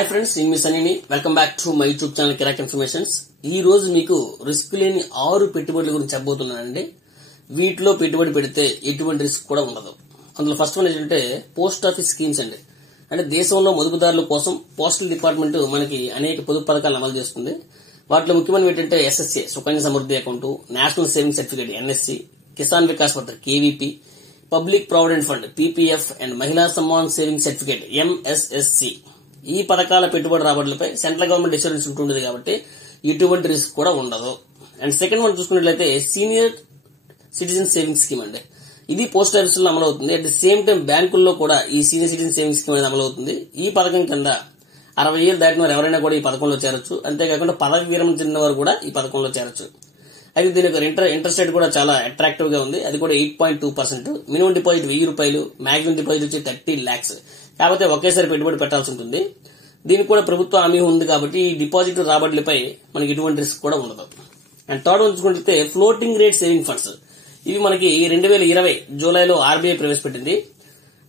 Hi friends, నేను మీ సనీని. Welcome back to my YouTube channel Kirak informations. ఈ రోజు మీకు రిస్క్ లేని 6 పెట్టుబడుల గురించి చెప్పబోతున్నానండి. వీటిలో పెట్టుబడి పెడితే ఎటువంటి రిస్క్ కూడా ఉండదు. అందులో ఫస్ట్ వన్ ఏంటంటే పోస్ట్ ఆఫీస్ స్కీమ్స్ అండి. అంటే దేశంలో మదుపుదారుల కోసం పోస్టల్ డిపార్ట్మెంట్ మనకి అనేక పొదుపు పథకాలను అమలు చేస్తుంది. వాటిలో ముఖ్యమైనవి ఏంటంటే SSA Sukanya Samriddhi account, national saving certificate NSC, Kisan Vikas Patra KVP, public provident fund PPF and Mahila Samman saving certificate ఎంఎస్ఎస్సి. ఈ పథకాల పెట్టుబడి రాబడులపై సెంట్రల్ గవర్నమెంట్ ఇన్సూరెన్స్ ఉంటుంది కాబట్టి ఎటువంటి రిస్క్ కూడా ఉండదు. అండ్ సెకండ్ వన్ చూసుకున్నట్లయితే సీనియర్ సిటిజన్ సేవింగ్ స్కీమ్ అండి. ఇది పోస్ట్ ఆఫీసులో అమలు అవుతుంది. అట్ ది సేమ్ టైం బ్యాంకుల్లో కూడా ఈ సీనియర్ సిటిజన్ సేవింగ్ స్కీమ్ అనేది అమలు అవుతుంది. ఈ పథకం కింద 60 ఏళ్ళు దాటిన వారు ఎవరైనా కూడా ఈ పథకంలో చేరొచ్చు. అంతేకాకుండా పదవి విరమణ చెందిన వారు కూడా ఈ పథకంలో చేరొచ్చు. అయితే దీని యొక్క ఇంట్రెస్ట్ రేట్ కూడా చాలా అట్రాక్టివ్ గా ఉంది. అది కూడా 8.2%. మినిమం డిపాజిట్ 1000 రూపాయలు, మాక్సిమం డిపాజిట్ వచ్చి 30 lakhs. కాకపోతే ఒకేసారి పెట్టుబడి పెట్టాల్సి ఉంటుంది. దీనికి కూడా ప్రభుత్వ హామీ ఉంది కాబట్టి ఈ డిపాజిట్ రాబడులపై మనకి ఎటువంటి రిస్క్ కూడా ఉండదు. అండ్ థర్డ్ చూసుకుంటే ఫ్లోటింగ్ రేట్ సేవింగ్ ఫండ్స్. ఇవి మనకి 2020 జూలైలో ఆర్బీఐ ప్రవేశపెట్టింది.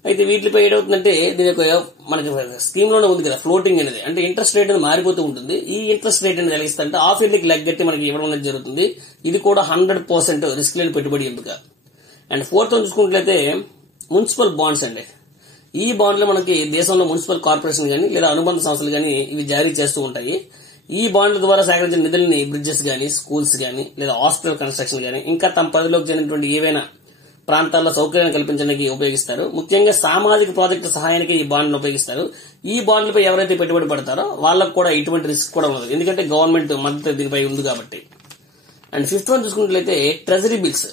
అయితే వీటిపై ఏమవుతుందంటే దీని యొక్క మనకి స్కీమ్ లోనే ఉంది కదా ఫ్లోటింగ్ అనేది, అంటే ఇంట్రెస్ట్ రేట్ అనేది మారిపోతూ ఉంటుంది. ఈ ఇంట్రెస్ట్ రేట్ అనేది కలిగిస్తే హాఫ్ ఇయర్లీకి లెగ్గట్టి మనకి ఇవ్వడం అనేది జరుగుతుంది. ఇది కూడా 100% రిస్క్ లేని పెట్టుబడి ఎందుక. అండ్ ఫోర్త్ చూసుకున్నట్లయితే మున్సిపల్ బాండ్స్ అండి. ఈ బాండ్లు మనకి దేశంలో మున్సిపల్ కార్పొరేషన్ గానీ లేదా అనుబంధ సంస్థలు గానీ ఇవి జారీ చేస్తూ ఉంటాయి. ఈ బాండ్ల ద్వారా సేకరించిన నిధులని బ్రిడ్జెస్ గానీ, స్కూల్స్ గానీ లేదా హాస్పిటల్ కన్స్ట్రక్షన్ గానీ ఇంకా తమ పరిధిలోకి చెందినటువంటి ఏవైనా ప్రాంతాల్లో సౌకర్యాన్ని కల్పించడానికి ఉపయోగిస్తారు. ముఖ్యంగా సామాజిక ప్రాజెక్టు సహాయానికి ఈ బాండ్లను ఉపయోగిస్తారు. ఈ బాండ్లపై ఎవరైతే పెట్టుబడి పడతారో వాళ్ళకు కూడా ఎటువంటి రిస్క్ కూడా ఉండదు, ఎందుకంటే గవర్నమెంట్ మద్దతు దీనిపై ఉంది కాబట్టి. అండ్ ఫిఫ్త్ వన్ చూసుకున్నట్లయితే ట్రెజరీ బిల్స్.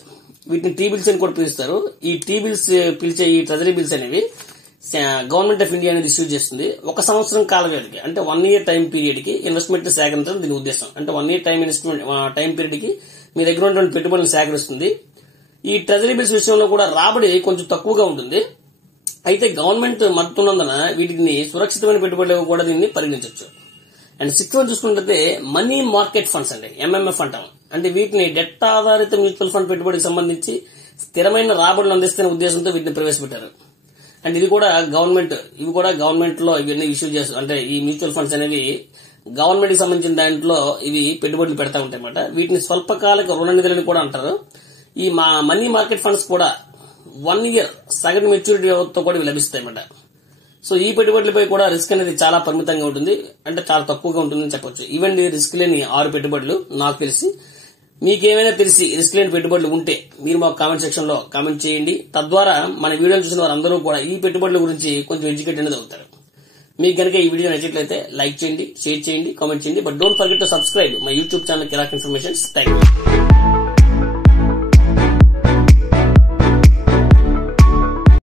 వీటిని టీ బిల్స్ అని కూడా పిలుస్తారు. ఈ టీ బిల్స్ పిలిచే ఈ ట్రెజరీ బిల్స్ అనేవి గవర్నమెంట్ ఆఫ్ ఇండియా అనేది ఇష్యూ చేస్తుంది. 1 సంవత్సరం కాల వ్యవధికి, అంటే 1 year టైం పీరియడ్ కి ఇన్వెస్ట్మెంట్ సేకరించడం దీని ఉద్దేశం. అంటే 1 year టైం పీరియడ్ కి మీ దగ్గర ఉన్నటువంటి పెట్టుబడులను సేకరిస్తుంది. ఈ ట్రెజరీ బిల్స్ విషయంలో కూడా రాబడి కొంచెం తక్కువగా ఉంటుంది. అయితే గవర్నమెంట్ మద్దతు ఉన్నందున వీటిని సురక్షితమైన పెట్టుబడులు కూడా దీన్ని పరిగణించవచ్చు. అండ్ 6th వన్ చూసుకున్నట్లయితే మనీ మార్కెట్ ఫండ్స్ అండి, ఎంఎంఎఫ్ అంటాం. అంటే వీటిని డెట్ ఆధారిత మ్యూచువల్ ఫండ్ పెట్టుబడికి సంబంధించి స్థిరమైన రాబడులు అందిస్తున్న ఉద్దేశంతో వీటిని ప్రవేశపెట్టారు. అండ్ ఇవి కూడా గవర్నమెంట్ లో ఇవన్నీ ఇష్యూ చేస్తారు. అంటే ఈ మ్యూచువల్ ఫండ్స్ అనేవి గవర్నమెంట్ కి సంబంధించిన దాంట్లో ఇవి పెట్టుబడులు పెడతా ఉంటాయి అన్నమాట. వీటిని స్వల్పకాలిక రుణ నిధులని కూడా అంటారు. ఈ మనీ మార్కెట్ ఫండ్స్ కూడా 1 year సగటు మెచ్యూరిటీ వ్యవస్థతో కూడా ఇవి లభిస్తాయి అన్నమాట. సో ఈ పెట్టుబడులపై కూడా రిస్క్ అనేది చాలా పరిమితంగా ఉంటుంది, అంటే చాలా తక్కువగా ఉంటుందని చెప్పొచ్చు. ఇవన్నీ రిస్క్ లేని 6 పెట్టుబడులు నాకు తెలిసి. మీకేమైనా తెలిసి రిస్క్ లేని పెట్టుబడులు ఉంటే మీరు మాకు కామెంట్ సెక్షన్ లో కామెంట్ చేయండి. తద్వారా మన వీడియోలు చూసిన వారందరూ కూడా ఈ పెట్టుబడుల గురించి కొంచెం ఎడ్యుకేట్ అనేది అవుతారు. మీకు కనుక ఈ వీడియో నచ్చినట్లయితే లైక్ చేయండి, షేర్ చేయండి, కామెంట్ చేయండి. But don't forget to subscribe my YouTube channel Kirak informations. Thank you.